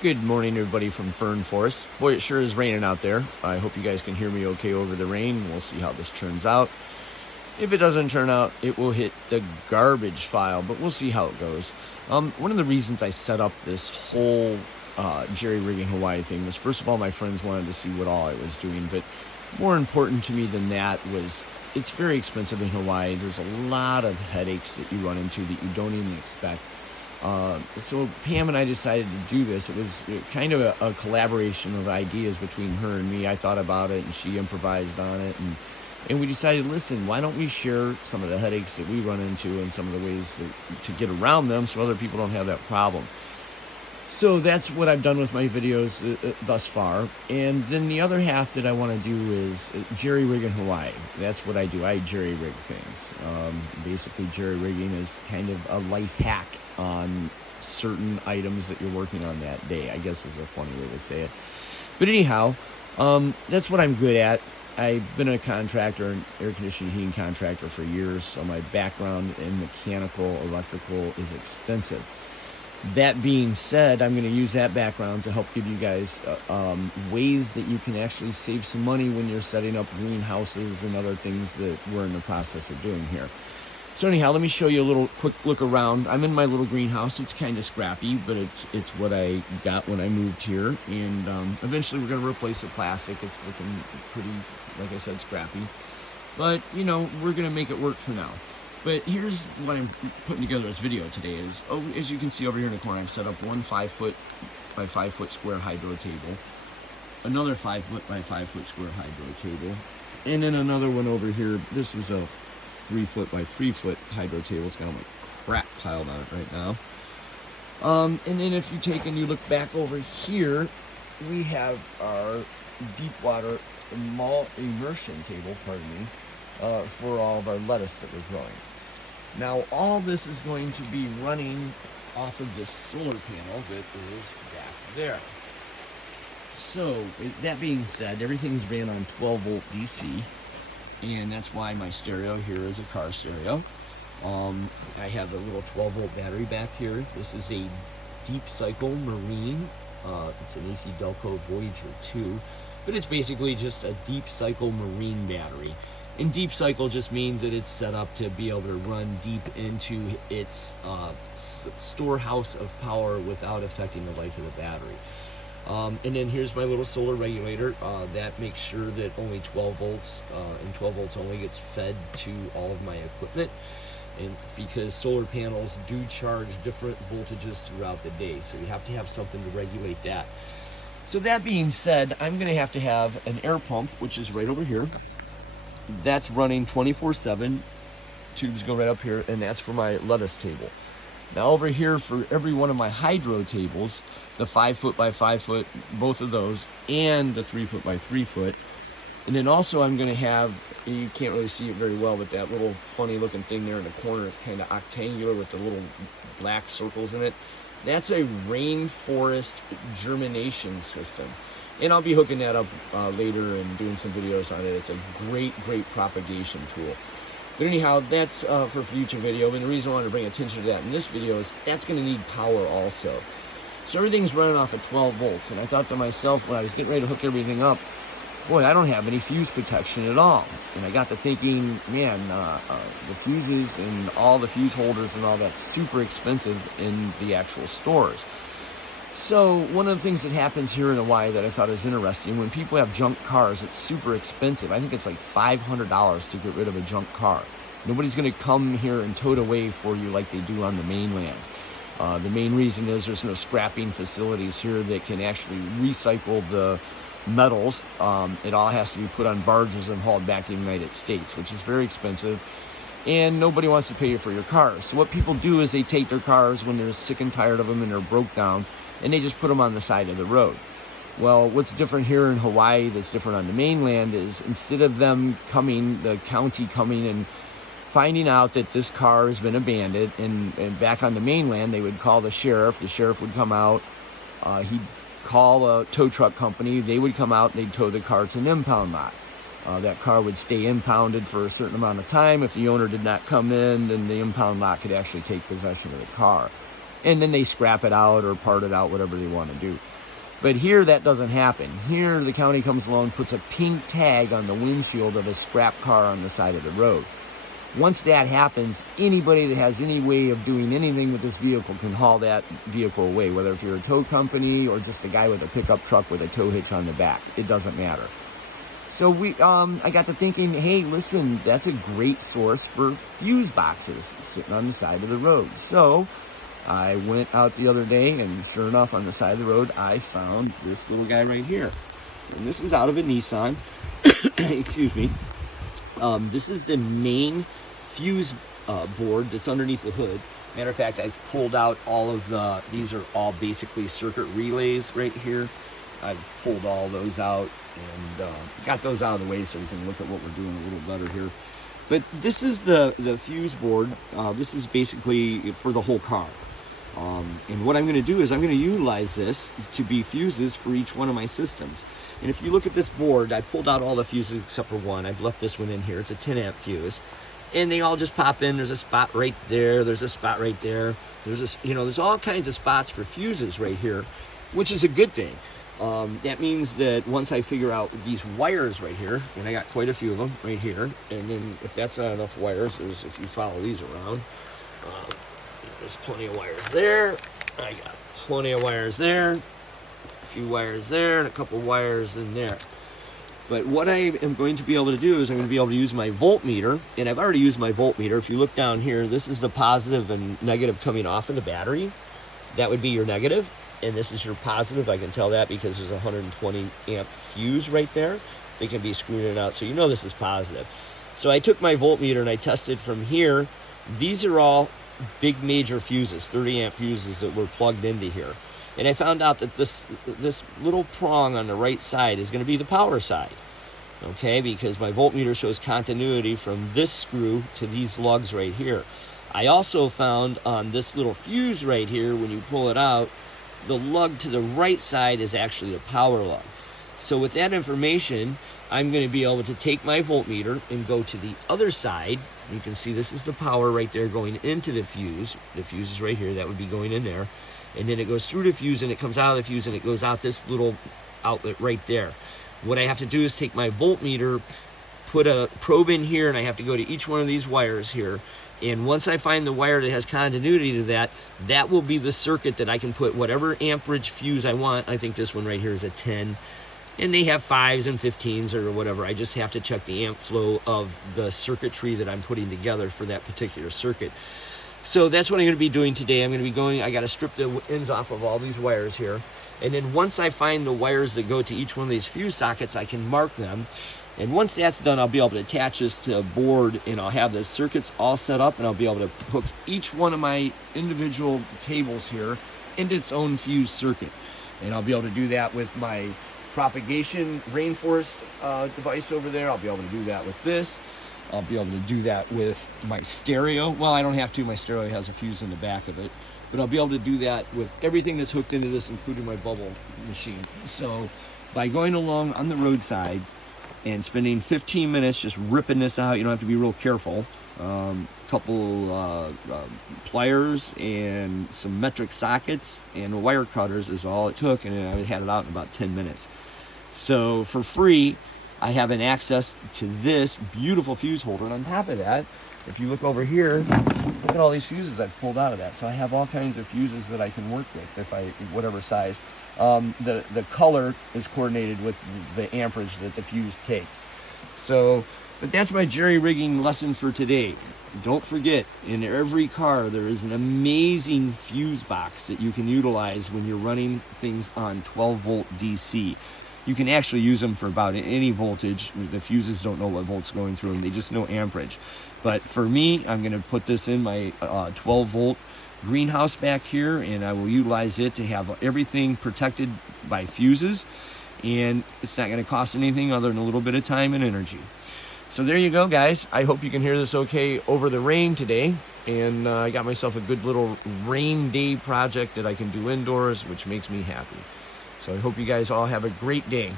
Good morning, everybody from Fern Forest. Boy, it sure is raining out there. I hope you guys can hear me okay over the rain. We'll see how this turns out. If it doesn't turn out, it will hit the garbage file, but we'll see how it goes. One of the reasons I set up this whole jerry rigging Hawaii thing was, first of all, my friends wanted to see what all I was doing, but more important to me than that was it's very expensive in Hawaii. There's a lot of headaches that you run into that you don't even expect. So Pam and I decided to do this. It was kind of a collaboration of ideas between her and me. I thought about it and she improvised on it, and we decided, listen, why don't we share some of the headaches that we run into and some of the ways to get around them so other people don't have that problem. So that's what I've done with my videos thus far. And then the other half that I want to do is jerry rig in Hawaii. That's what I do. I jerry rig things. Basically, jerry rigging is kind of a life hack on certain items that you're working on that day, I guess is a funny way to say it. But anyhow, that's what I'm good at. I've been a contractor, an air conditioning heating contractor for years, so my background in mechanical, electrical is extensive. That being said, I'm going to use that background to help give you guys ways that you can actually save some money when you're setting up greenhouses and other things that we're in the process of doing here. So anyhow, let me show you a little quick look around. I'm in my little greenhouse. It's kind of scrappy, but it's what I got when I moved here. And eventually we're going to replace the plastic. It's looking pretty, like I said, scrappy. But, you know, we're going to make it work for now. But here's what I'm putting together this video today is, as you can see over here in the corner, I've set up one 5-foot by 5-foot square hydro table, another 5-foot by 5-foot square hydro table, and then another one over here. This is a 3-foot by 3-foot hydro table. It's got all my crap piled on it right now. And then if you take and you look back over here, we have our deep water immersion table, for all of our lettuce that we're growing. Now, all this is going to be running off of this solar panel that is back there. So, that being said, everything's ran on 12-volt DC, and that's why my stereo here is a car stereo. I have a little 12-volt battery back here. This is a Deep Cycle Marine. It's an AC Delco Voyager 2, but it's basically just a Deep Cycle Marine battery. And deep cycle just means that it's set up to be able to run deep into its storehouse of power without affecting the life of the battery. And then here's my little solar regulator that makes sure that only 12 volts and 12 volts only gets fed to all of my equipment. And because solar panels do charge different voltages throughout the day, so you have to have something to regulate that. So that being said, I'm going to have an air pump, which is right over here. That's running 24/7. Tubes go right up here, and that's for my lettuce table. Now over here for every one of my hydro tables, the 5-foot by 5-foot, both of those, and the 3-foot by 3-foot. And then also I'm going to have, you can't really see it very well, but that little funny looking thing there in the corner, it's kind of octangular with the little black circles in it. That's a rainforest germination system. And I'll be hooking that up later and doing some videos on it. It's a great propagation tool. But anyhow, that's for future video. And the reason I wanted to bring attention to that in this video is that's going to need power also. So everything's running off of 12 volts. And I thought to myself when I was getting ready to hook everything up, boy, I don't have any fuse protection at all. And I got to thinking, man, the fuses and all the fuse holders and all that's super expensive in the actual stores. So one of the things that happens here in Hawaii that I thought is interesting, when people have junk cars, it's super expensive. I think it's like $500 to get rid of a junk car. Nobody's going to come here and tow it away for you like they do on the mainland. The main reason is there's no scrapping facilities here that can actually recycle the metals. It all has to be put on barges and hauled back to the United States, which is very expensive. And nobody wants to pay you for your cars. So what people do is they take their cars when they're sick and tired of them and they're broke down, and they just put them on the side of the road. Well, what's different here in Hawaii that's different on the mainland is instead of them coming, the county coming and finding out that this car has been abandoned, and back on the mainland, they would call the sheriff would come out, he'd call a tow truck company, they would come out and they'd tow the car to an impound lot. That car would stay impounded for a certain amount of time. If the owner did not come in, then the impound lot could actually take possession of the car. and then they scrap it out or part it out, whatever they want to do. But here, that doesn't happen. Here, the county comes along, puts a pink tag on the windshield of a scrap car on the side of the road. Once that happens, anybody that has any way of doing anything with this vehicle can haul that vehicle away, whether if you're a tow company or just a guy with a pickup truck with a tow hitch on the back. It doesn't matter. So I got to thinking, hey, listen, that's a great source for fuse boxes sitting on the side of the road. So I went out the other day, and sure enough, on the side of the road, I found this little guy right here. And this is out of a Nissan. Excuse me. This is the main fuse board that's underneath the hood. Matter of fact, I've pulled out all of these are all basically circuit relays right here. I've pulled all those out and got those out of the way so we can look at what we're doing a little better here. But this is the fuse board. This is basically for the whole car. And what I'm going to do is I'm going to utilize this to be fuses for each one of my systems. And if you look at this board, I pulled out all the fuses except for one. I've left this one in here. It's a 10 amp fuse. And they all just pop in. There's a spot right there. There's a spot right there. There's all kinds of spots for fuses right here, which is a good thing. That means that once I figure out these wires right here, and I got quite a few of them right here, and then if that's not enough wires, if you follow these around, there's plenty of wires there. I got plenty of wires there, a few wires there, and a couple wires in there. But what I am going to be able to do is I'm going to be able to use my voltmeter, and I've already used my voltmeter. If you look down here, this is the positive and negative coming off of the battery. That would be your negative, and this is your positive. I can tell that because there's a 120 amp fuse right there. They can be screwed in and out, so you know this is positive. So I took my voltmeter and I tested from here. These are all big major fuses, 30 amp fuses that were plugged into here. And I found out that this little prong on the right side is going to be the power side. Okay, because my voltmeter shows continuity from this screw to these lugs right here. I also found on this little fuse right here, when you pull it out, the lug to the right side is actually the power lug. So with that information, I'm going to be able to take my voltmeter and go to the other side. You can see this is the power right there going into the fuse. The fuse is right here. That would be going in there. And then it goes through the fuse and it comes out of the fuse and it goes out this little outlet right there. What I have to do is take my voltmeter, put a probe in here, and I have to go to each one of these wires here. And once I find the wire that has continuity to that, that will be the circuit that I can put whatever amperage fuse I want. I think this one right here is a 10. And they have 5s and 15s or whatever. I just have to check the amp flow of the circuitry that I'm putting together for that particular circuit. So that's what I'm going to be doing today. I'm going to be going, I got to strip the ends off of all these wires here. And then once I find the wires that go to each one of these fuse sockets, I can mark them. And once that's done, I'll be able to attach this to a board, and I'll have the circuits all set up, and I'll be able to hook each one of my individual tables here into its own fuse circuit. And I'll be able to do that with my propagation rainforest device over there. I'll be able to do that with this. I'll be able to do that with my stereo. Well, I don't have to. My stereo has a fuse in the back of it. But I'll be able to do that with everything that's hooked into this, including my bubble machine. So by going along on the roadside and spending 15 minutes just ripping this out, you don't have to be real careful. Couple pliers and some metric sockets and wire cutters is all it took, and I had it out in about 10 minutes. So for free, I have an access to this beautiful fuse holder. And on top of that, if you look over here, look at all these fuses I've pulled out of that. So I have all kinds of fuses that I can work with, whatever size. The color is coordinated with the amperage that the fuse takes. So, but that's my jerry rigging lesson for today. Don't forget, in every car there is an amazing fuse box that you can utilize when you're running things on 12 volt DC. You can actually use them for about any voltage. The fuses don't know what volt's going through them. They just know amperage. But for me, I'm going to put this in my 12 volt greenhouse back here, and I will utilize it to have everything protected by fuses. And it's not going to cost anything other than a little bit of time and energy. So there you go, guys. I hope you can hear this okay over the rain today. And I got myself a good little rain day project that I can do indoors, which makes me happy. So I hope you guys all have a great day.